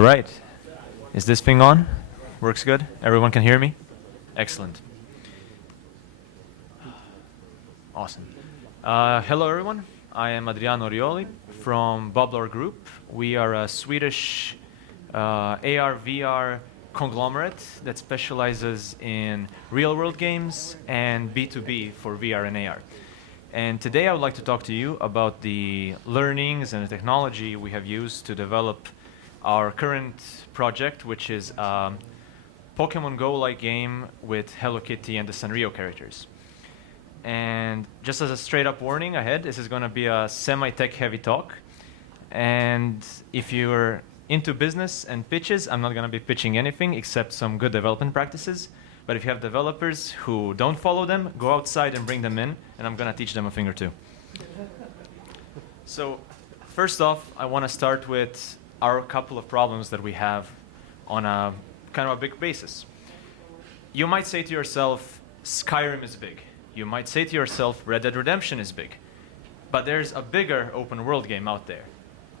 All right. Is this thing on? Works good? Everyone can hear me? Excellent. Awesome. Hello, everyone. I am Adriano Orioli from Bublar Group. We are a Swedish AR/VR conglomerate that specializes in real-world games and B2B for VR and AR. And today I would like to talk to you about the learnings and the technology we have used to develop our current project, which is a Pokemon Go-like game with Hello Kitty and the Sanrio characters. And just as a straight-up warning ahead, this is going to be a semi-tech heavy talk. And if you're into business and pitches, I'm not going to be pitching anything except some good development practices. But if you have developers who don't follow them, go outside and bring them in, and I'm going to teach them a thing or two. So first off, I want to start with our couple of problems that we have on a kind of a big basis. You might say to yourself, Skyrim is big. You might say to yourself, Red Dead Redemption is big. But there's a bigger open world game out there,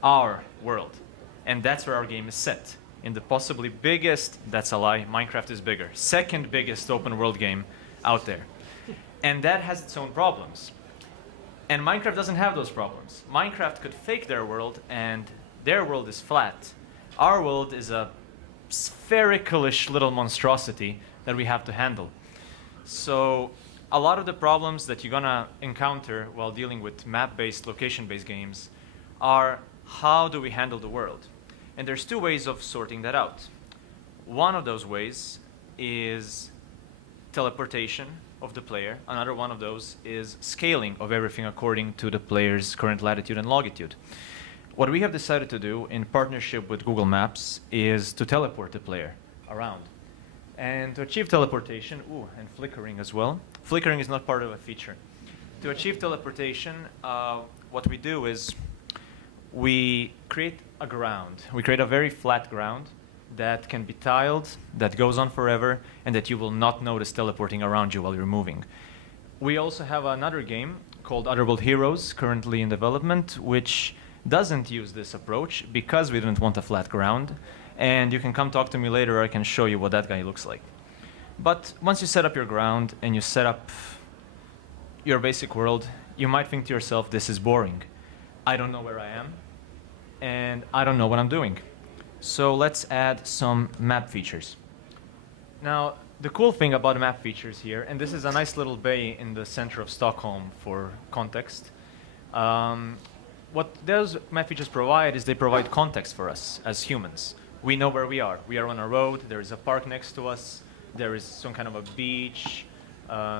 our world. And that's where our game is set. In the possibly biggest, that's a lie, Minecraft is bigger. Second biggest open world game out there. And that has its own problems. And Minecraft doesn't have those problems. Minecraft could fake their world, and their world is flat. Our world is a spherical-ish little monstrosity that we have to handle. So a lot of the problems that you're gonna encounter while dealing with map-based, location-based games are how do we handle the world? And there's two ways of sorting that out. One of those ways is teleportation of the player. Another one of those is scaling of everything according to the player's current latitude and longitude. What we have decided to do in partnership with Google Maps is to teleport the player around. And to achieve teleportation, and flickering as well. Flickering is not part of a feature. To achieve teleportation, what we do is we create a ground. We create a very flat ground that can be tiled, that goes on forever, and that you will not notice teleporting around you while you're moving. We also have another game called Otherworld Heroes, currently in development, which doesn't use this approach because we didn't want a flat ground. And you can come talk to me later, I can show you what that guy looks like. But once you set up your ground and you set up your basic world, you might think to yourself, this is boring. I don't know where I am, and I don't know what I'm doing. So let's add some map features. Now, the cool thing about map features here, and this is a nice little bay in the center of Stockholm for context. What those map features provide is they provide context for us as humans. We know where we are. We are on a road, there is a park next to us, there is some kind of a beach,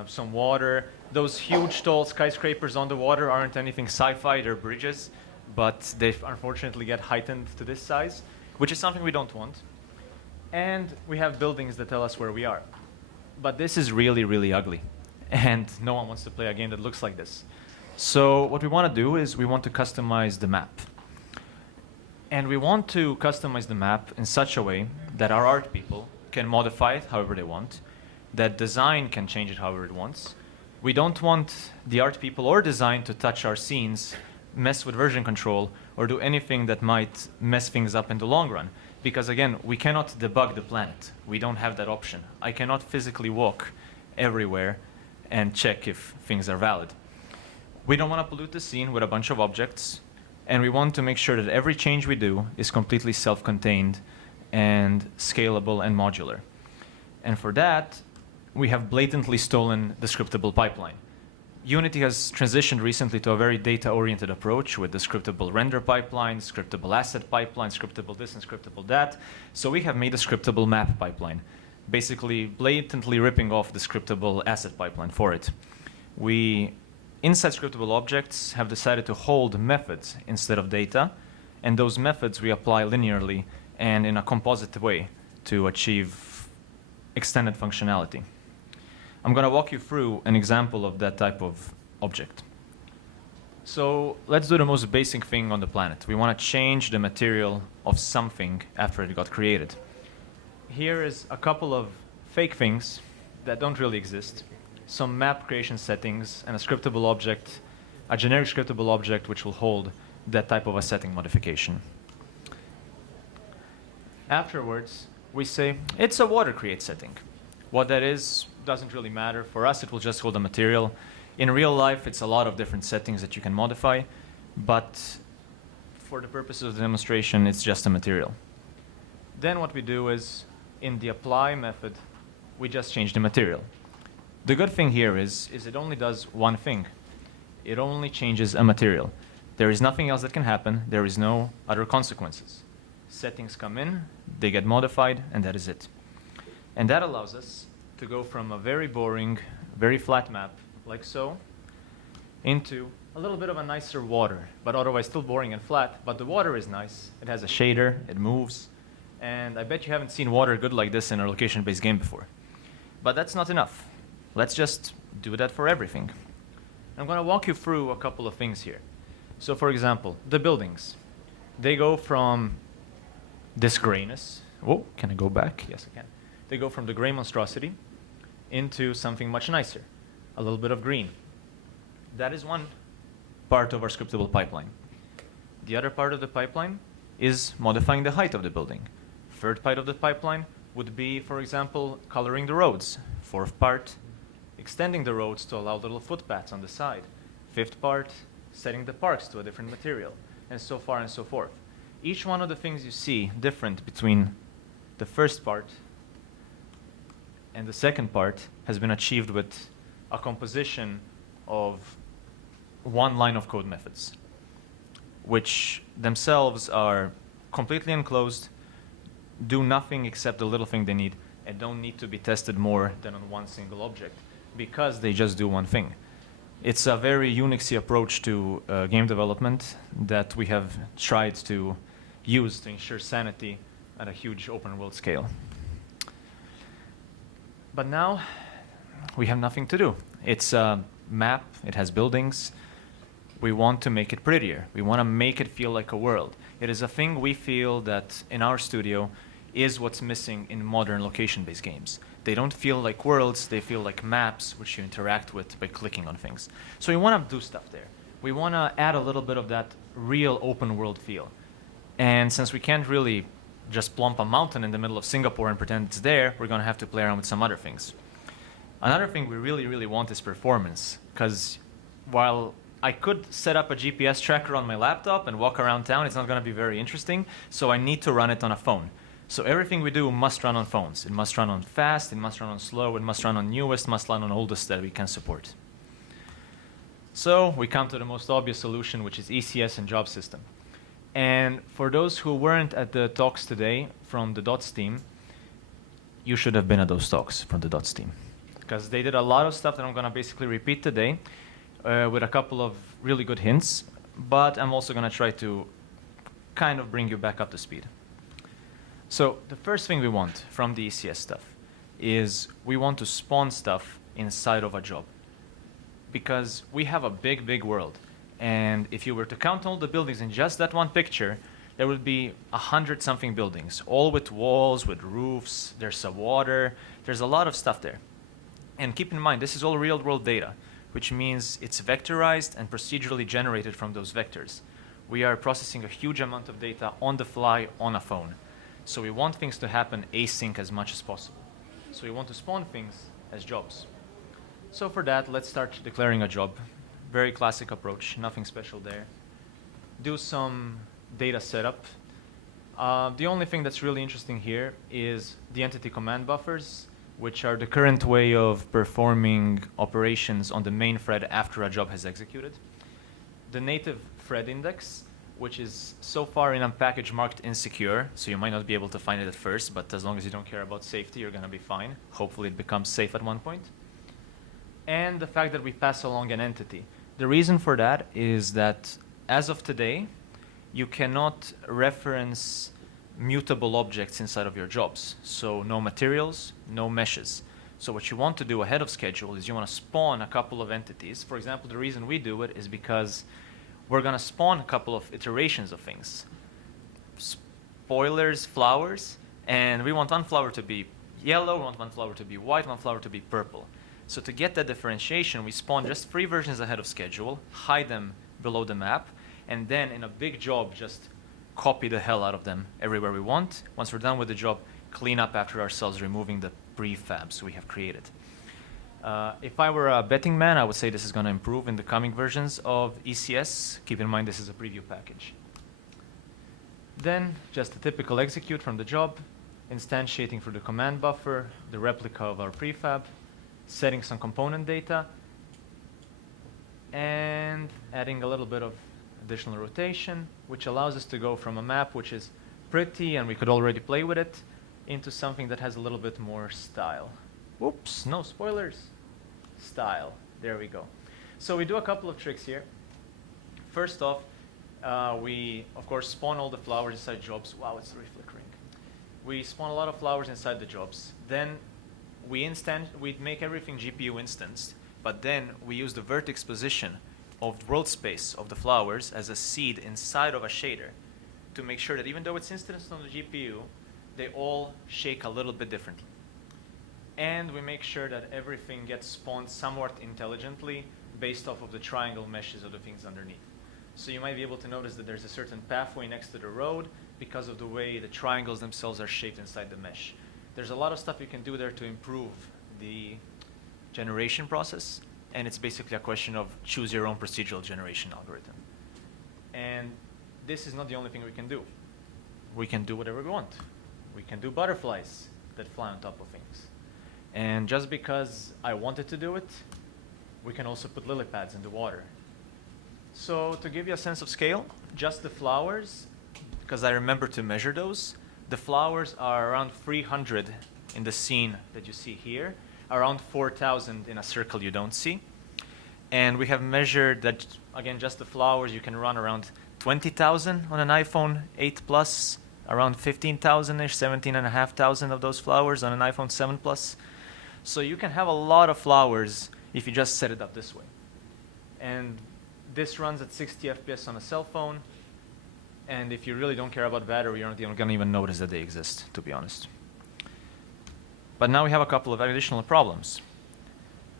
some water. Those huge tall skyscrapers on the water aren't anything sci-fi, they're bridges, but they unfortunately get heightened to this size, which is something we don't want. And we have buildings that tell us where we are. But this is really, really ugly. And no one wants to play a game that looks like this. So what we want to do is we want to customize the map. And we want to customize the map in such a way that our art people can modify it however they want, that design can change it however it wants. We don't want the art people or design to touch our scenes, mess with version control, or do anything that might mess things up in the long run. Because again, we cannot debug the planet. We don't have that option. I cannot physically walk everywhere and check if things are valid. We don't want to pollute the scene with a bunch of objects, and we want to make sure that every change we do is completely self-contained and scalable and modular. And for that, we have blatantly stolen the scriptable pipeline. Unity has transitioned recently to a very data-oriented approach with the scriptable render pipeline, scriptable asset pipeline, scriptable this and scriptable that. So we have made a scriptable map pipeline, basically blatantly ripping off the scriptable asset pipeline for it. We, inside scriptable objects, have decided to hold methods instead of data, and those methods we apply linearly and in a composite way to achieve extended functionality. I'm going to walk you through an example of that type of object. So let's do the most basic thing on the planet. We want to change the material of something after it got created. Here is a couple of fake things that don't really exist, some map creation settings, and a scriptable object, a generic scriptable object which will hold that type of a setting modification. Afterwards, we say, it's a water create setting. What that is doesn't really matter. For us, it will just hold a material. In real life, it's a lot of different settings that you can modify, but for the purposes of the demonstration, it's just a material. Then what we do is, in the apply method, we just change the material. The good thing here is it only does one thing. It only changes a material. There is nothing else that can happen. There is no other consequences. Settings come in, they get modified, and that is it. And that allows us to go from a very boring, very flat map, like so, into a little bit of a nicer water, but otherwise still boring and flat. But the water is nice. It has a shader, it moves, and I bet you haven't seen water good like this in a location-based game before. But that's not enough. Let's just do that for everything. I'm going to walk you through a couple of things here. So for example, the buildings. They go from this grayness. Oh, can I go back? Yes, I can. They go from the gray monstrosity into something much nicer, a little bit of green. That is one part of our scriptable pipeline. The other part of the pipeline is modifying the height of the building. Third part of the pipeline would be, for example, coloring the roads. Fourth part, extending the roads to allow little footpaths on the side. Fifth part, setting the parks to a different material, and so far and so forth. Each one of the things you see different between the first part and the second part has been achieved with a composition of one line of code methods, which themselves are completely enclosed, do nothing except the little thing they need, and don't need to be tested more than on one single object, because they just do one thing. It's a very Unity approach to game development that we have tried to use to ensure sanity at a huge open world scale. But now we have nothing to do. It's a map, it has buildings. We want to make it prettier. We want to make it feel like a world. It is a thing we feel that in our studio is what's missing in modern location-based games. They don't feel like worlds, they feel like maps which you interact with by clicking on things. So we want to do stuff there. We want to add a little bit of that real open world feel. And since we can't really just plump a mountain in the middle of Singapore and pretend it's there, we're going to have to play around with some other things. Another thing we really, really want is performance, because while I could set up a GPS tracker on my laptop and walk around town, it's not going to be very interesting, so I need to run it on a phone. So everything we do must run on phones. It must run on fast, it must run on slow, it must run on newest, must run on oldest that we can support. So we come to the most obvious solution, which is ECS and job system. And for those who weren't at the talks today from the Dots team, you should have been at those talks from the Dots team, because they did a lot of stuff that I'm going to basically repeat today with a couple of really good hints, but I'm also going to try to kind of bring you back up to speed. So the first thing we want from the ECS stuff is we want to spawn stuff inside of a job, because we have a big, big world. And if you were to count all the buildings in just that one picture, there would be 100-something buildings, all with walls, with roofs, there's a water, there's a lot of stuff there. And keep in mind, this is all real-world data, which means it's vectorized and procedurally generated from those vectors. We are processing a huge amount of data on the fly on a phone. So we want things to happen async as much as possible. So we want to spawn things as jobs. So for that, let's start declaring a job. Very classic approach, nothing special there. Do some data setup. The only thing that's really interesting here is the entity command buffers, which are the current way of performing operations on the main thread after a job has executed. The native thread index, which is so far in unpackaged marked insecure, so you might not be able to find it at first, but as long as you don't care about safety, you're going to be fine. Hopefully it becomes safe at one point. And the fact that we pass along an entity. The reason for that is that as of today, you cannot reference mutable objects inside of your jobs. So no materials, no meshes. So what you want to do ahead of schedule is you want to spawn a couple of entities. For example, the reason we do it is because we're going to spawn a couple of iterations of things. Spoilers, flowers, and we want one flower to be yellow, we want one flower to be white, one flower to be purple. So to get that differentiation, we spawn just 3 versions ahead of schedule, hide them below the map, and then in a big job just copy the hell out of them everywhere we want. Once we're done with the job, clean up after ourselves, removing the prefabs we have created. If I were a betting man, I would say this is going to improve in the coming versions of ECS. Keep in mind this is a preview package. Then just a typical execute from the job, instantiating for the command buffer, the replica of our prefab, setting some component data, and adding a little bit of additional rotation, which allows us to go from a map which is pretty and we could already play with it into something that has a little bit more style. Whoops, no spoilers. Style. There we go. So we do a couple of tricks here. First off, we, of course, spawn all the flowers inside jobs. Wow, it's reflickering. We spawn a lot of flowers inside the jobs. Then we make everything GPU instanced, but then we use the vertex position of the world space of the flowers as a seed inside of a shader to make sure that even though it's instanced on the GPU, they all shake a little bit differently. And we make sure that everything gets spawned somewhat intelligently based off of the triangle meshes of the things underneath. So you might be able to notice that there's a certain pathway next to the road because of the way the triangles themselves are shaped inside the mesh. There's a lot of stuff you can do there to improve the generation process, and it's basically a question of choose your own procedural generation algorithm. And this is not the only thing we can do. We can do whatever we want. We can do butterflies that fly on top of things. And just because I wanted to do it, we can also put lily pads in the water. So to give you a sense of scale, just the flowers, because I remember to measure those, the flowers are around 300 in the scene that you see here, around 4,000 in a circle you don't see. And we have measured that, again, just the flowers, you can run around 20,000 on an iPhone 8 Plus, around 15,000-ish, 17,500 of those flowers on an iPhone 7 Plus. So you can have a lot of flowers if you just set it up this way. And this runs at 60 FPS on a cell phone. And if you really don't care about battery, you're not going to even notice that they exist, to be honest. But now we have a couple of additional problems.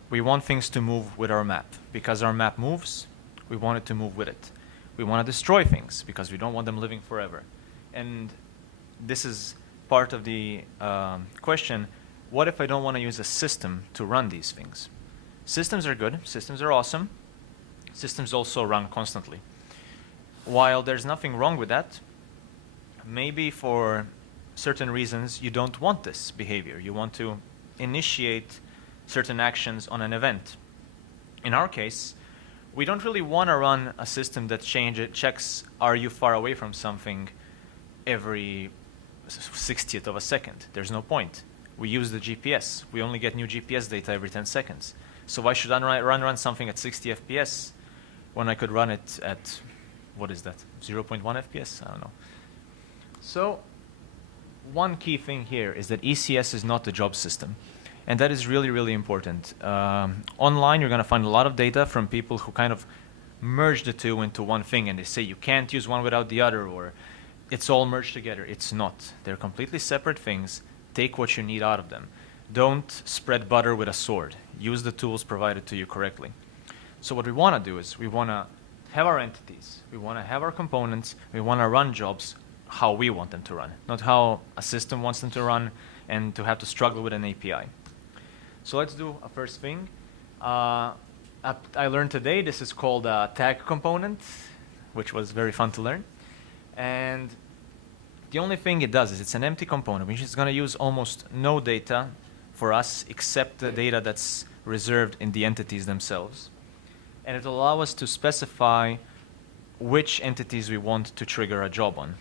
We want things to move with our map. Because our map moves, we want it to move with it. We want to destroy things because we don't want them living forever. And this is part of the question, what if I don't want to use a system to run these things? Systems are good. Systems are awesome. Systems also run constantly. While there's nothing wrong with that, maybe for certain reasons you don't want this behavior. You want to initiate certain actions on an event. In our case, we don't really want to run a system that checks are you far away from something every 60th of a second. There's no point. We use the GPS. We only get new GPS data every 10 seconds. So why should I run something at 60 FPS when I could run it at, what is that, 0.1 FPS? I don't know. So one key thing here is that ECS is not the job system. And that is really, really important. Online, you're going to find a lot of data from people who kind of merge the two into one thing, and they say you can't use one without the other, or it's all merged together. It's not. They're completely separate things. Take what you need out of them. Don't spread butter with a sword. Use the tools provided to you correctly. So what we want to do is we want to have our entities. We want to have our components. We want to run jobs how we want them to run, not how a system wants them to run and to have to struggle with an API. So let's do a first thing. I learned today this is called a tag component, which was very fun to learn. And the only thing it does is it's an empty component, which is going to use almost no data for us except the data that's reserved in the entities themselves. And it will allow us to specify which entities we want to trigger a job on.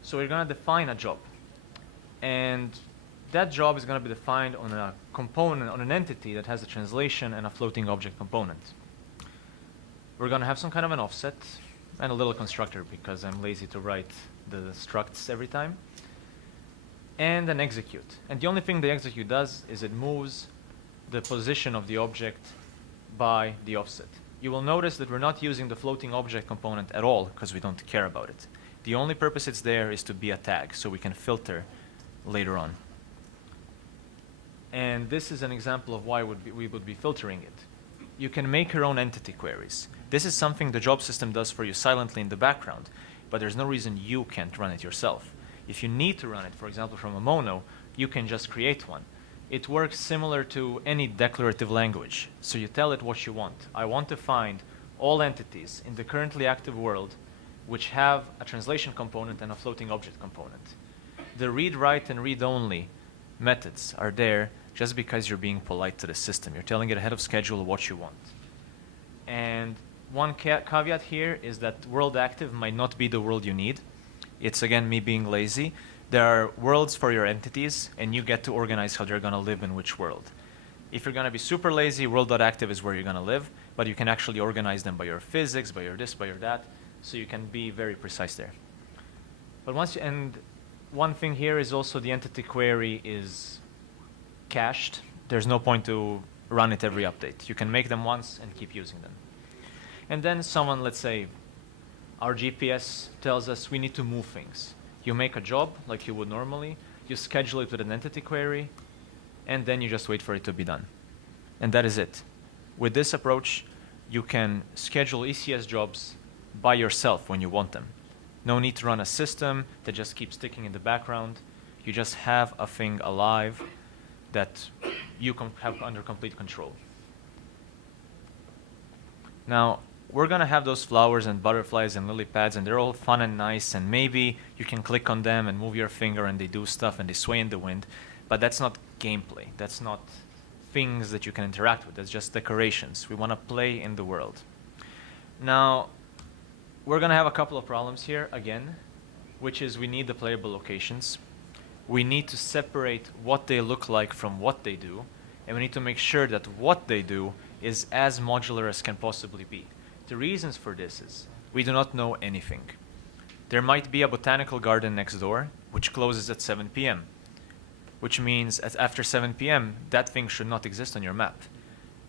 So we're going to define a job. And that job is going to be defined on a component, on an entity that has a translation and a floating object component. We're going to have some kind of an offset and a little constructor because I'm lazy to write the structs every time. And an execute. And the only thing the execute does is it moves the position of the object by the offset. You will notice that we're not using the floating object component at all because we don't care about it. The only purpose it's there is to be a tag so we can filter later on. And this is an example of why we would be filtering it. You can make your own entity queries. This is something the job system does for you silently in the background. but there's no reason you can't run it yourself. If you need to run it, for example, from a mono, you can just create one. It works similar to any declarative language. So you tell it what you want. I want to find all entities in the currently active world which have a translation component and a floating object component. The read, write, and read only methods are there just because you're being polite to the system. You're telling it ahead of schedule what you want. And one caveat here is that world active might not be the world you need. It's again me being lazy. There are worlds for your entities, and you get to organize how they're going to live in which world. If you're going to be super lazy, world.active is where you're going to live, but you can actually organize them by your physics, by your this, by your that, so you can be very precise there. But and one thing here is also the entity query is cached. There's no point to run it every update. You can make them once and keep using them. And then someone, let's say, our GPS tells us we need to move things. You make a job like you would normally, you schedule it with an entity query, and then you just wait for it to be done. And that is it. With this approach, you can schedule ECS jobs by yourself when you want them. No need to run a system that just keeps ticking in the background. You just have a thing alive that you have under complete control. Now, we're going to have those flowers and butterflies and lily pads, and they're all fun and nice, and maybe you can click on them and move your finger and they do stuff and they sway in the wind, but that's not gameplay. That's not things that you can interact with. That's just decorations. We want to play in the world. Now, we're going to have a couple of problems here again, which is we need the playable locations. We need to separate what they look like from what they do, and we need to make sure that what they do is as modular as can possibly be. The reasons for this is we do not know anything. There might be a botanical garden next door which closes at 7 p.m., which means after 7 p.m. that thing should not exist on your map.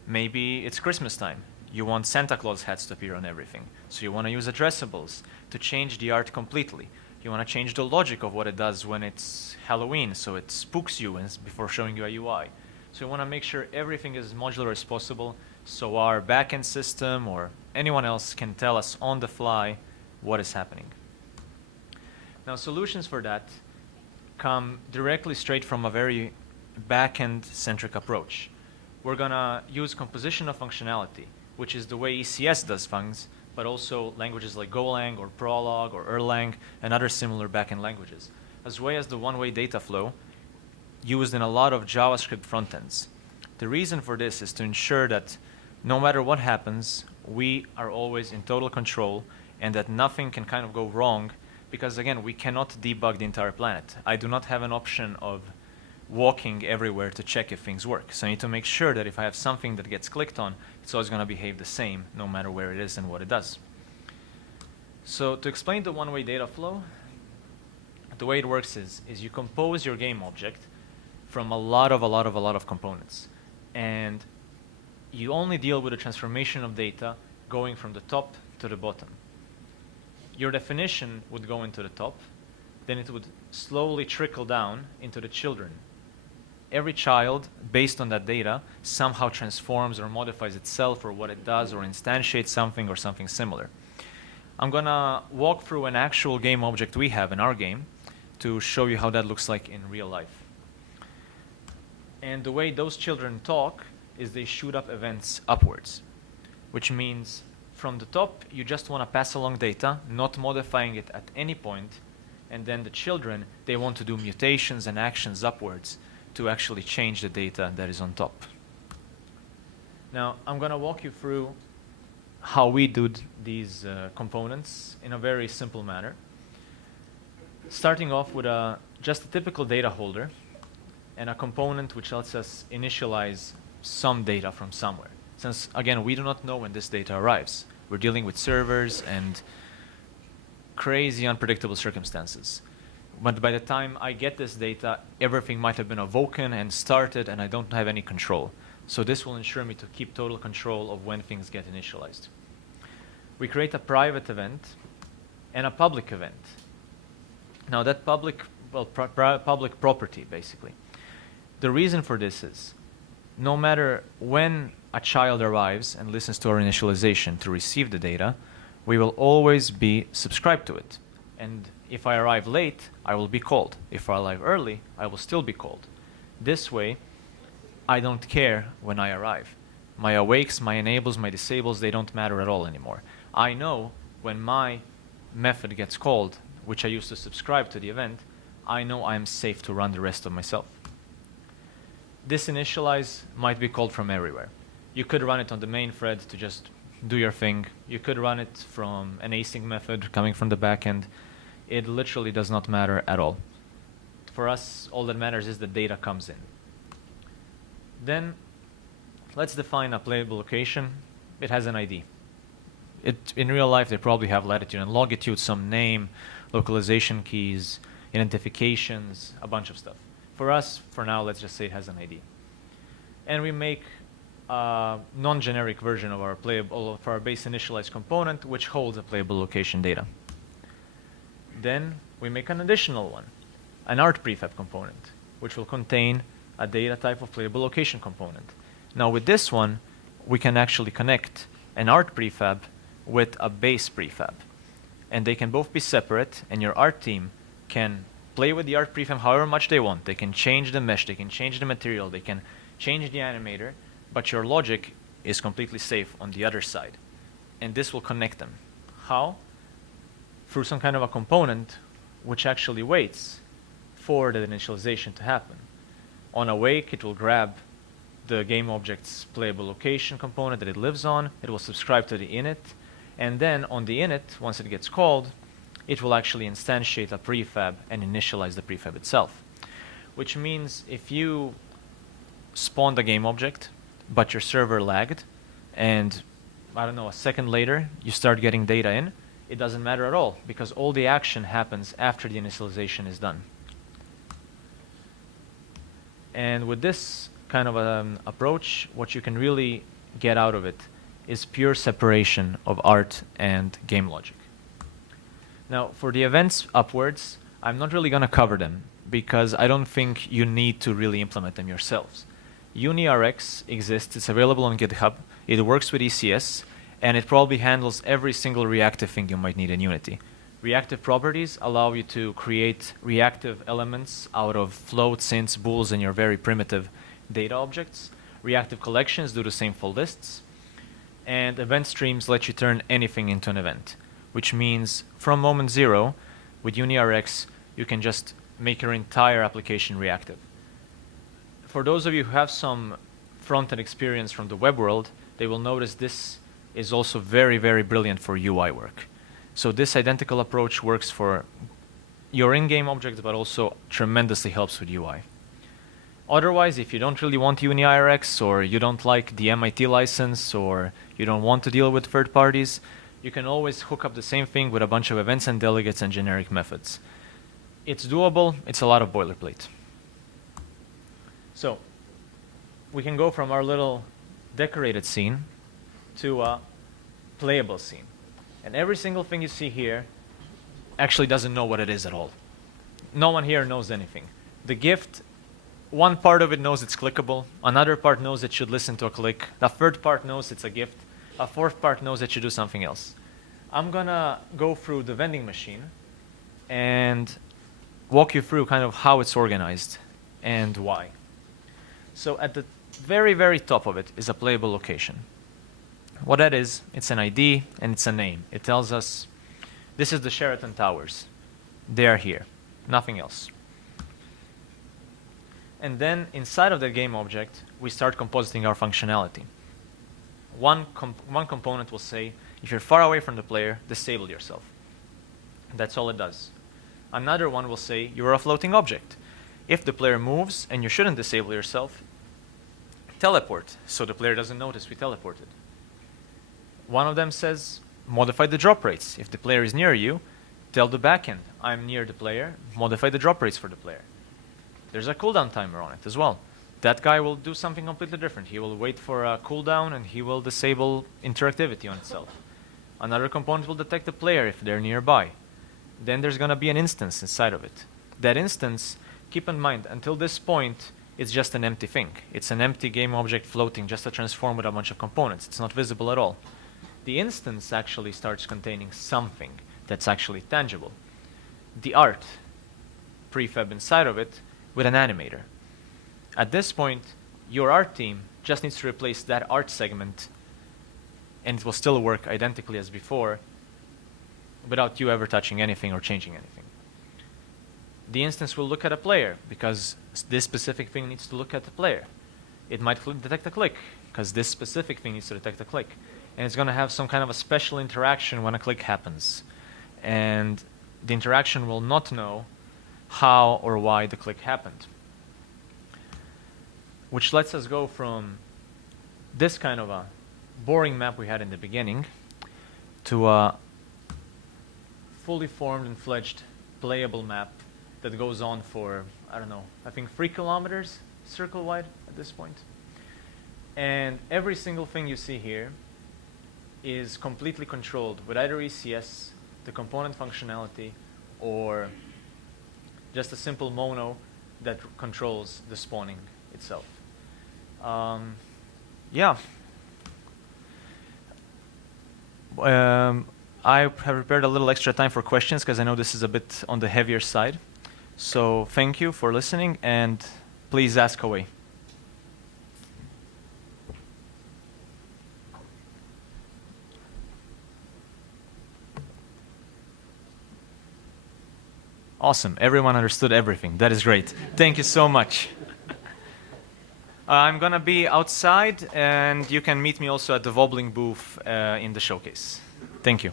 Maybe it's Christmas time. You want Santa Claus hats to appear on everything, so you want to use addressables to change the art completely. You want to change the logic of what it does when it's Halloween, so it spooks you before showing you a UI. So we want to make sure everything is as modular as possible, so our backend system or anyone else can tell us on the fly what is happening. Now, solutions for that come directly straight from a very backend-centric approach. We're going to use composition of functionality, which is the way ECS does things, but also languages like Golang or Prolog or Erlang and other similar backend languages, as well as the one-way data flow used in a lot of JavaScript frontends. The reason for this is to ensure that no matter what happens, we are always in total control and that nothing can kind of go wrong because, again, we cannot debug the entire planet. I do not have an option of walking everywhere to check if things work. So I need to make sure that if I have something that gets clicked on, it's always going to behave the same no matter where it is and what it does. So to explain the one-way data flow, the way it works is you compose your game object from a lot of components. And you only deal with the transformation of data going from the top to the bottom. Your definition would go into the top, then it would slowly trickle down into the children. Every child, based on that data, somehow transforms or modifies itself or what it does or instantiates something or something similar. I'm going to walk through an actual game object we have in our game to show you how that looks like in real life. And the way those children talk is they shoot up events upwards, which means from the top, you just want to pass along data, not modifying it at any point, and then the children, they want to do mutations and actions upwards to actually change the data that is on top. Now, I'm going to walk you through how we do these components in a very simple manner. Starting off with just a typical data holder and a component which lets us initialize some data from somewhere. Since, again, we do not know when this data arrives. We're dealing with servers and crazy unpredictable circumstances. But by the time I get this data, everything might have been awoken and started, and I don't have any control. So this will ensure me to keep total control of when things get initialized. We create a private event and a public event. Now that public, well, public property, basically. The reason for this is, no matter when a child arrives and listens to our initialization to receive the data, we will always be subscribed to it. And if I arrive late, I will be called. If I arrive early, I will still be called. This way, I don't care when I arrive. My awakes, my enables, my disables, they don't matter at all anymore. I know when my method gets called, which I used to subscribe to the event, I know I'm safe to run the rest of myself. This initialize might be called from everywhere. You could run it on the main thread to just do your thing. You could run it from an async method coming from the backend. It literally does not matter at all. For us, all that matters is the data comes in. Then let's define a playable location. It has an ID. In real life, they probably have latitude and longitude, some name, localization keys, identifications, a bunch of stuff. For us, for now, let's just say it has an ID. And we make a non-generic version of our base initialized component, which holds a playable location data. Then we make an additional one, an art prefab component, which will contain a data type of playable location component. Now with this one, we can actually connect an art prefab with a base prefab. And they can both be separate, and your art team can play with the art prefab however much they want. They can change the mesh, they can change the material, they can change the animator, but your logic is completely safe on the other side. And this will connect them. How? Through some kind of a component which actually waits for the initialization to happen. On awake, it will grab the game object's playable location component that it lives on, it will subscribe to the init, and then on the init, once it gets called, it will actually instantiate a prefab and initialize the prefab itself. Which means if you spawn the game object, but your server lagged, and I don't know, a second later, you start getting data in, it doesn't matter at all, because all the action happens after the initialization is done. And with this kind of approach, what you can really get out of it is pure separation of art and game logic. Now, for the events upwards, I'm not really going to cover them, because I don't think you need to really implement them yourselves. UniRx exists, it's available on GitHub, it works with ECS, and it probably handles every single reactive thing you might need in Unity. Reactive properties allow you to create reactive elements out of floats, ints, bools, and your very primitive data objects. Reactive collections do the same for lists. And event streams let you turn anything into an event, which means from moment zero, with UniRx, you can just make your entire application reactive. For those of you who have some front-end experience from the web world, they will notice this is also very, very brilliant for UI work. So this identical approach works for your in-game objects, but also tremendously helps with UI. Otherwise, if you don't really want UniRx, or you don't like the MIT license, or you don't want to deal with third parties, you can always hook up the same thing with a bunch of events and delegates and generic methods. It's doable, it's a lot of boilerplate. So, we can go from our little decorated scene to a playable scene. And every single thing you see here actually doesn't know what it is at all. No one here knows anything. The gift, one part of it knows it's clickable, another part knows it should listen to a click, the third part knows it's a gift, a fourth part knows it should do something else. I'm gonna go through the vending machine and walk you through kind of how it's organized and why. So at the very, very top of it is a playable location. What that is, it's an ID and it's a name. It tells us this is the Sheraton Towers. They are here, nothing else. And then inside of the game object, we start compositing our functionality. One component will say, if you're far away from the player, disable yourself. That's all it does. Another one will say, you're a floating object. If the player moves and you shouldn't disable yourself, teleport, so the player doesn't notice we teleported. One of them says, modify the drop rates. If the player is near you, tell the backend, I'm near the player, modify the drop rates for the player. There's a cooldown timer on it as well. That guy will do something completely different. He will wait for a cooldown and he will disable interactivity on itself. Another component will detect the player if they're nearby. Then there's going to be an instance inside of it. That instance, keep in mind, until this point, it's just an empty thing. It's an empty game object floating, just a transform with a bunch of components. It's not visible at all. The instance actually starts containing something that's actually tangible. the art prefab inside of it with an animator. At this point, your art team just needs to replace that art segment, and it will still work identically as before without you ever touching anything or changing anything. The instance will look at a player because this specific thing needs to look at the player. It might detect a click because this specific thing needs to detect a click. And it's going to have some kind of a special interaction when a click happens. And the interaction will not know how or why the click happened. Which lets us go from this kind of a boring map we had in the beginning to a fully formed and fledged playable map that goes on for, I don't know, I think 3 kilometers circle wide at this point. And every single thing you see here is completely controlled with either ECS, the component functionality, or just a simple mono that controls the spawning itself. Yeah. I have prepared a little extra time for questions because I know this is a bit on the heavier side. So thank you for listening, and please ask away. Awesome. Everyone understood everything. That is great. Thank you so much. I'm going to be outside, and you can meet me also at the wobbling booth in the showcase. Thank you.